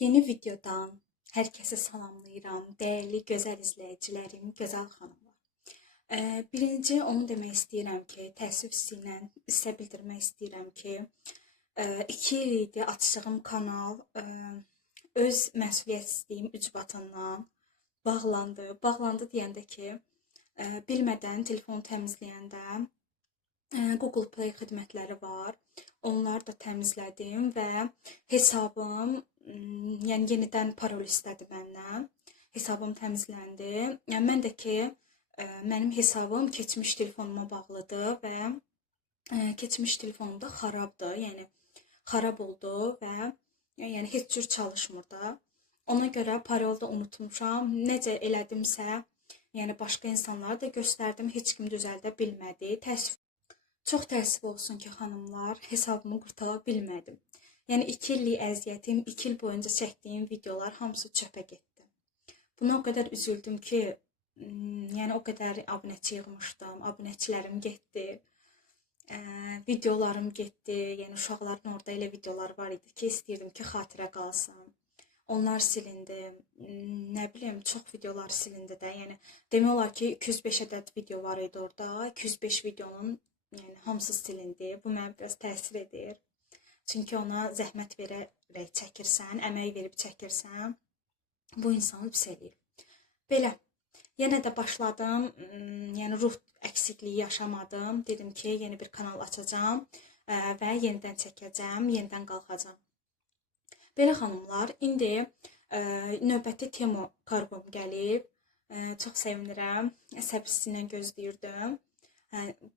Yeni videodan hər kəsə salamlayıram, dəyərli gözəl izləyicilərim, gözəl xanımlar. Birinci onu demək istəyirəm ki, təəssüf sizə bildirmək istəyirəm ki, 2 il idi açdığım kanal öz məsuliyyətsizliyim ucbatından bağlandı. Bağlandı deyəndə ki, bilmədən telefonu təmizləyəndə Google Play xidmətləri var. Onları da təmizlədim və hesabım, yəni yenidən parol istədi məndən. Hesabım təmizləndi. Yəni mən də ki, mənim hesabım keçmiş telefonuma bağlıdır və keçmiş telefonumda xarabdır. Yəni xarab oldu və yəni heç cür çalışmır da. Ona görə parolu da unutmuşam. Necə elədimsə, yəni başqa insanlara da göstərdim, heç kim düzəldə bilmədi. Çox təəssüf olsun ki, xanımlar, hesabımı qurtara bilmədim. Yəni 2 illik əziyyətim, 2 il boyunca çəkdiyim videolar hamısı çöpə getdi. Buna o qədər üzüldüm ki, yəni o qədər abunəçi yığmışdım, abunəçilərim getdi, videolarım getdi. Yəni uşaqların orada elə videolar var idi ki, istəyirdim ki, xatirə qalsın. Onlar silindi, nə bilim, çox videolar silindi də. Yəni demək olar ki, 205 ədəd video var idi orada. 205 videonun yəni hamısı silindi. Bu mənə biraz təsir edir. Çünki ona zəhmət verərək çəkirsən, əmək verib çəkirsən, bu insanı pis eləyir. Belə, yenə də başladım, yəni ruh əksikliyi yaşamadım. Dedim ki, yeni bir kanal açacağım və yenidən çəkəcəm, yenidən qalxacağım. Belə xanımlar, indi növbəti Temo kargom gəlib. Çox sevinirəm, səbirsizliklə gözləyirdim.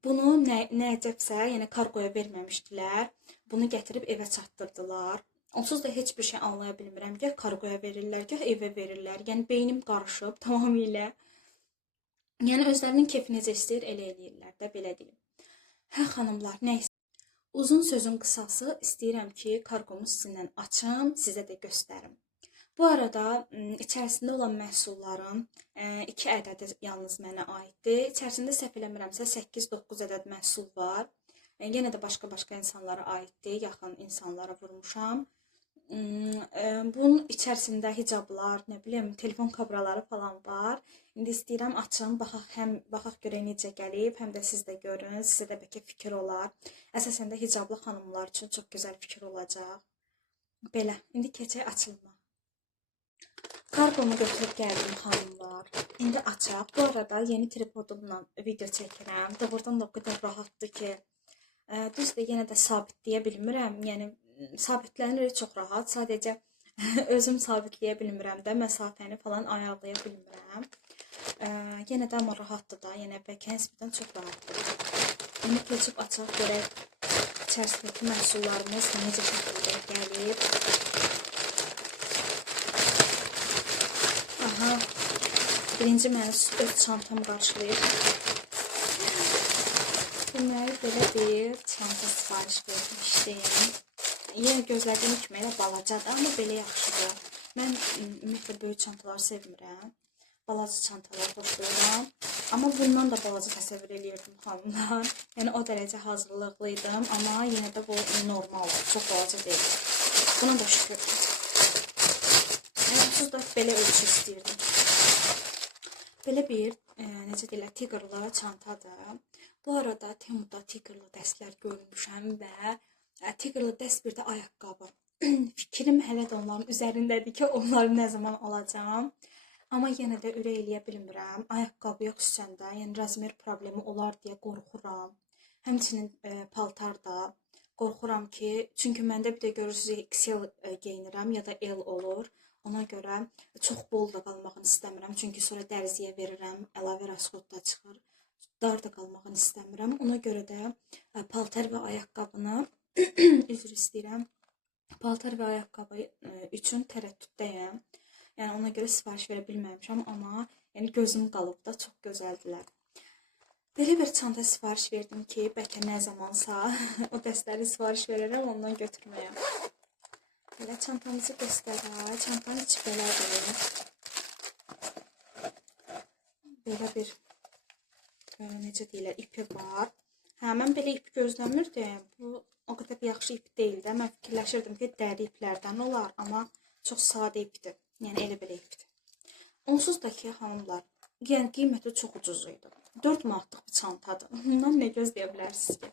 Bunu nə əcəbsə, yəni kargoya verməmişdilər. Bunu gətirib evə çatdırdılar. Onsuz da heç bir şey anlaya bilmirəm. Gəh kargoya verirlər, gəh evə verirlər. Yəni beynim qarışıb tamamilə. Yəni özlərinin kefi necə istəyir elə eləyirlər də, belə deyim. Hə xanımlar, nəysə. Uzun sözün qısası istəyirəm ki, kargomu sizinlə açım, sizə də göstərim. Bu arada içərisində olan məhsulların 2 ədədi yalnız mənə aiddir. İçərisində səhv eləmirəmsə 8-9 ədəd məhsul var. Yenə də başqa insanlara aiddir, yaxın insanlara vurmuşam. Bunun içərisində hicablar, nə bilim, telefon kabraları falan var. İndi istəyirəm açım, baxaq görək necə gəlib, həm də siz də görün, sizə də bəlkə fikir olar. Əsasən də hicablı xanımlar üçün çox gözəl fikir olacaq. Belə, indi keçək açılma. Kargomu götürüb gəldim xanımlar. İndi açaq. Bu arada yeni tripodumla video çəkirəm. Doğrudan da o qədər rahatdır ki, düzdür, yenə də sabitləyə bilmirəm. Yəni sabitlənir çox rahat. Sadəcə özüm sabitləyə bilmirəm də, məsafəni falan ayarlaya bilmirəm. Yenə də amma rahatdır da. Yəni əvvəlki nisbətən çox rahatdır. İndi keçib açaq görək içərisindəki məhsullarımız necə şəkildə gəlib. Birinci məni öz çantam qarşılayır. Deməli, belə bir çanta sifariş vermişdim. Yenə gözlədiyim kimi elə balacadır, amma belə yaxşıdır. Mən ümumiyyətlə böyük çantaları sevmirəm. Balaca çantaları xoşlayıram. Amma bundan da balaca təsəvvür eləyirdim xanımlar. Yəni o dərəcə hazırlıqlıydım, amma yenə də bu normaldır, çox balaca deyil. Buna da şükür. Onsuz da belə ölçü istəyirdim. Belə bir, necə deyirlər, tigerlı çantadır. Bu arada Temuda tigerlı dəstlər görmüşəm və tigerlı dəst bir də ayaqqabı. Fikrim hələ də onların üzərindədir ki, onları nə zaman alacağım. Amma yenə də ürək eləyə bilmirəm. Ayaqqabı yox üstəndə, yəni razmer problemi olar deyə qorxuram. Həmçinin paltar da qorxuram ki, çünki məndə bir də görürsünüz XL geyinirəm ya da L olur. Ona görə çox bol da qalmağını istəmirəm. Çünki sonra dərziyə verirəm, əlavə rəsxod da çıxır. Dar da qalmağını istəmirəm. Ona görə də paltar və ayaqqabını, üzr istəyirəm, paltar və ayaqqabı üçün tərəddüddəyəm. Yəni ona görə sifariş verə bilməmişəm, amma yəni gözüm qalıb da, çox gözəldilər. Belə bir çanta sifariş verdim ki, bəlkə nə zamansa o dəstləri sifariş verərəm, ondan götürməyəm. Belə çantamızı göstərək. Çantanın içi belədir. Belə bir, necə deyirlər, ipi var. Mən belə ip gözləmirdim. Bu o qədər yaxşı ip deyil də. Mən fikirləşirdim ki, dəri iplərdən olar. Amma Çox sadə ipdir. Yəni elə belə ipdir. Onsuz da ki, xanımlar, yəni qiyməti çox ucuz idi. 4 manatlıq bir çantadır. Bundan nə gözləyə bilərsiniz ki?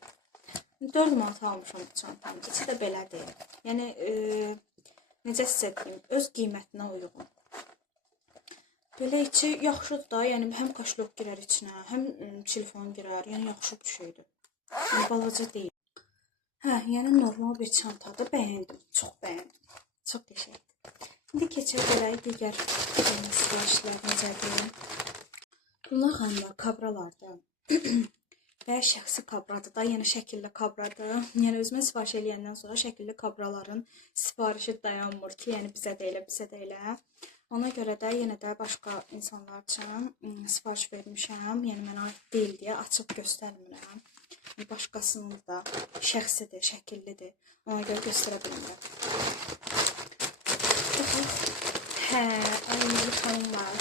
4 manat almışam bu çantanı. İçi də belədir. Yəni necə sizə deyim, öz qiymətinə uyğun. Belə içi yaxşıdır da, yəni həm kaşlok girər içinə, həm telefon girər, yəni yaxşı bir şeydir. Yəni balaca deyil. Hə, yəni normal bir çantadır, bəyəndim, çox bəyəndim. Çox qəşəngdir. İndi keçək gələk digər sifarişlər necədir. Bunlar xanımlar kabralardır. Və şəxsi kabradır da, yəni şəkilli kabradır. Yəni özümə sifariş eləyəndən sonra şəkilli kabraların sifarişi dayanmır ki, yəni bizə də elə, bizə də elə. Ona görə də yenə də başqa insanlar üçün sifariş vermişəm. Yəni mənə aid deyil deyə açıb göstərmirəm. Başqasının da şəxsidir, şəkillidir. Ona görə göstərə bilmirəm. Hə, aynılı xanımlar.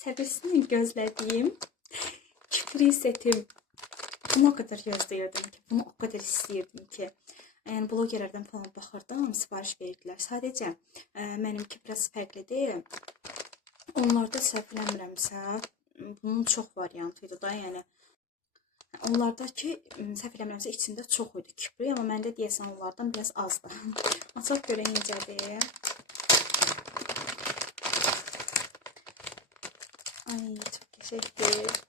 Səbirsinlə gözlədiyim kipri setim. Bunu o qədər gözləyirdim ki, bunu o qədər istəyirdim ki. Yəni blogerlərdən falan baxırdım, sifariş verdilər. Sadəcə mənimki biraz fərqlidir. Onlarda səhv eləmirəmsə, bunun çox variantıydı da, yəni onlardakı səhv eləmirəmsə içində çox idi kipri, amma məndə deyəsən onlardan biraz azdır. Açaq görək necədir. Ay, çox qəşəngdir.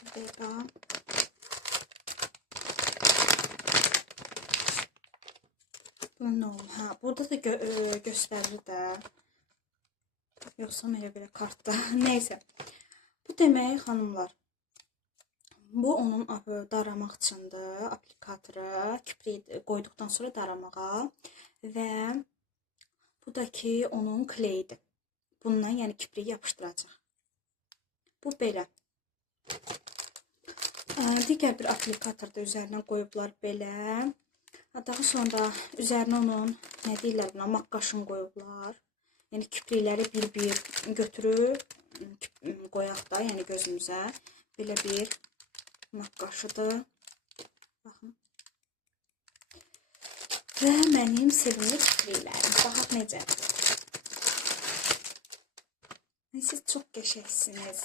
Bir dəqiqə. Bunun nə oldu? Hə, burada da göstərir də. Yoxsa elə belə kartda. Neysə. Bu demək xanımlar. Bu onun daramaq üçündür, aplikatoru. Kipri qoyduqdan sonra daramağa və bu da ki onun kleyidir. Bundan yəni kipriyi yapışdıracaq. Bu belə. Digər bir aplikator da üzərinə qoyublar belə. Daha sonra üzərinə onun nə deyirlər buna, maqqaşını qoyublar. Yəni kiprikləri bir-bir götürüb qoyaq da, yəni gözümüzə. Belə bir maqqaşıdır. Baxın. Və mənim sevimli kipriklərim. Baxaq necə. Siz çox qəşəngsiniz.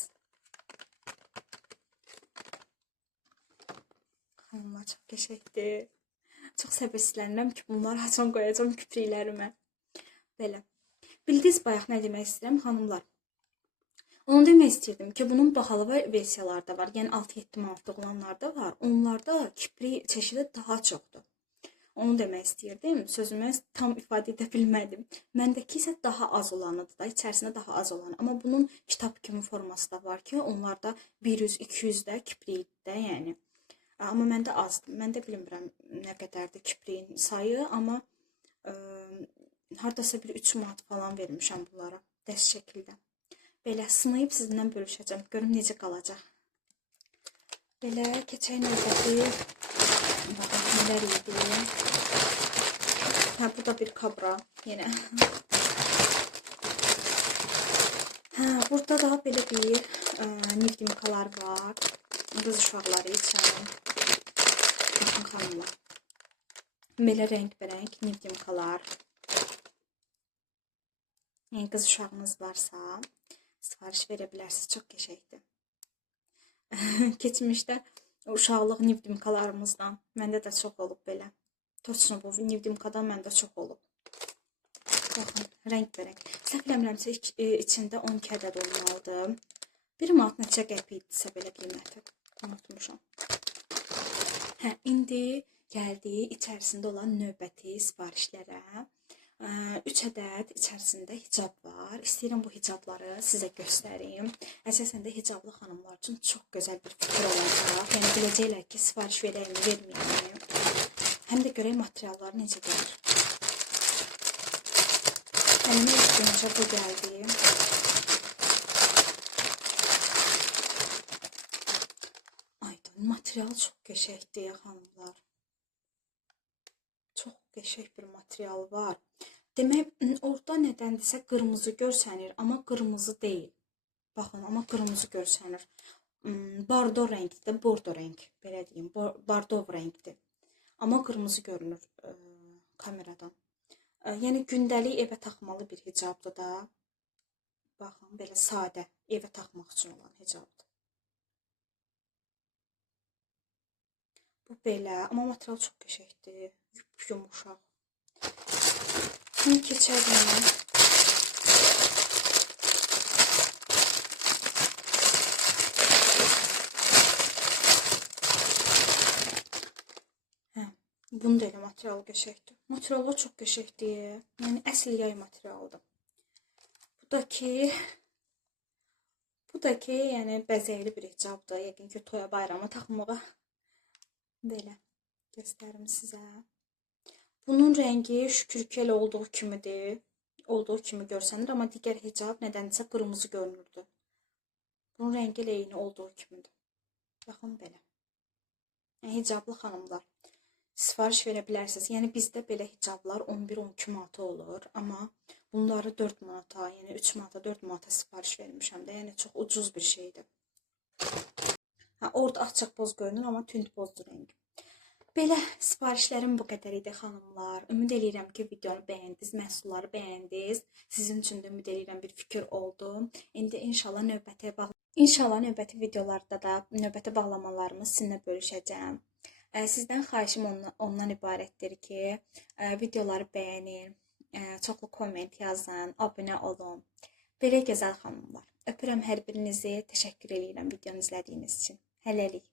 Xanımlar çox qəşəngdir. Çox səbirsizlənirəm ki, bunları açan qoyacağım kipriklərimə. Belə. Bildiniz bayaq nə demək istəyirəm, xanımlar? Onu demək istəyirdim ki, bunun bahalı versiyaları da var. Yəni 6-7 manatlıq olanlar da var. Onlarda kipri çeşidi daha çoxdur. Onu demək istəyirdim. Sözümü tam ifadə edə bilmədim. Məndəki isə daha az olanıdır da, içərisində daha az olanı. Amma bunun kitab kimi forması da var ki, onlarda 100-200 də kiprikdə, yəni. Amma məndə azdır. Mən də bilmirəm nə qədərdir kipriyin sayı, amma hardasa bir 3 manat falan vermişəm bunlara dəst şəkildə. Belə sınayıb sizinlə bölüşəcəm. Görüm necə qalacaq. Belə keçək növbəti. Baxın nələr idi. Hə, bu da bir kabra yenə. Hə, burada da belə bir nivdimkalar var. Qız uşaqları üçün. Baxın xanımlar. Belə rəngbərəng nivdimkalar. Yəni qız uşağınız varsa sifariş verə bilərsiniz. Çox qəşəngdir. Keçmişdə uşaqlıq nivdimkalarımızdan məndə də çox olub belə. Toçnu bu nivdimkadan məndə çox olub. Baxın, rəngbərəng. Səhv eləmirəmsə içində 12 ədəd olmalıdır. 1 manat neçə qəpikdirsə belə qiyməti. Unutmuşam. Hə, indi gəldi içərisində olan növbəti sifarişlərə. 3 ədəd içərisində hicab var. İstəyirəm bu hicabları sizə göstərim. Əsasən də hicablı xanımlar üçün çox gözəl bir fikir olacaq. Yəni biləcəklər ki, sifariş verəyimi, verməyimi. Həm də görək materialları necə gəlir. Əlimə ilk öncə bu gəldi. Aydın, material çox qəşəngdir ya xanımlar. Çox qəşəng bir material var. Demək, orada nədəndirsə qırmızı görsənir, amma qırmızı deyil. Baxın, amma qırmızı görsənir. Bordo rəngdir, bordo rəng, belə deyim, bardov rəngdir. Amma qırmızı görünür kameradan. Yəni gündəlik evə taxmalı bir hicabdır da. Baxın, belə sadə, evə taxmaq üçün olan hicabdır. Bu belə, amma material çox qəşəngdir, yumuşaq. Şimdi keçəlim. Bunun da elə materialı qəşəngdir. Materiallar çox qəşəngdir. Yəni əsl yay materialıdır. Bu da ki, yəni bəzəkli bir hicabdır. Yəqin ki, toya bayrama taxmağa. Belə göstərim sizə. Bunun rəngi şükür ki, elə olduğu kimidir. Olduğu kimi görsənir, amma digər hicab nədənsə qırmızı görünürdü. Bunun rəngi elə eyni olduğu kimidir. Baxın belə. Hicablı xanımlar sifariş verə bilərsiniz. Yəni bizdə belə hicablar 11-12 manata olur, amma bunları 4 manata, yəni 3 manata, 4 manata sifariş vermişəm də, yəni çox ucuz bir şeydir. Orada açıq boz görünür, amma tünd bozdur rəngi. Belə sifarişlərim bu qədər idi xanımlar. Ümid edirəm ki, videonu bəyəndiniz, məhsulları bəyəndiniz. Sizin üçün də ümid edirəm bir fikir oldu. İndi inşallah növbəti videolarda da növbəti bağlamalarımı sizinlə bölüşəcəm. Sizdən xahişim ondan ibarətdir ki, videoları bəyənin, çoxlu komment yazın, abunə olun. Belə gözəl xanımlar. Öpürəm hər birinizi, təşəkkür edirəm videonu izlədiyiniz üçün. Hələlik.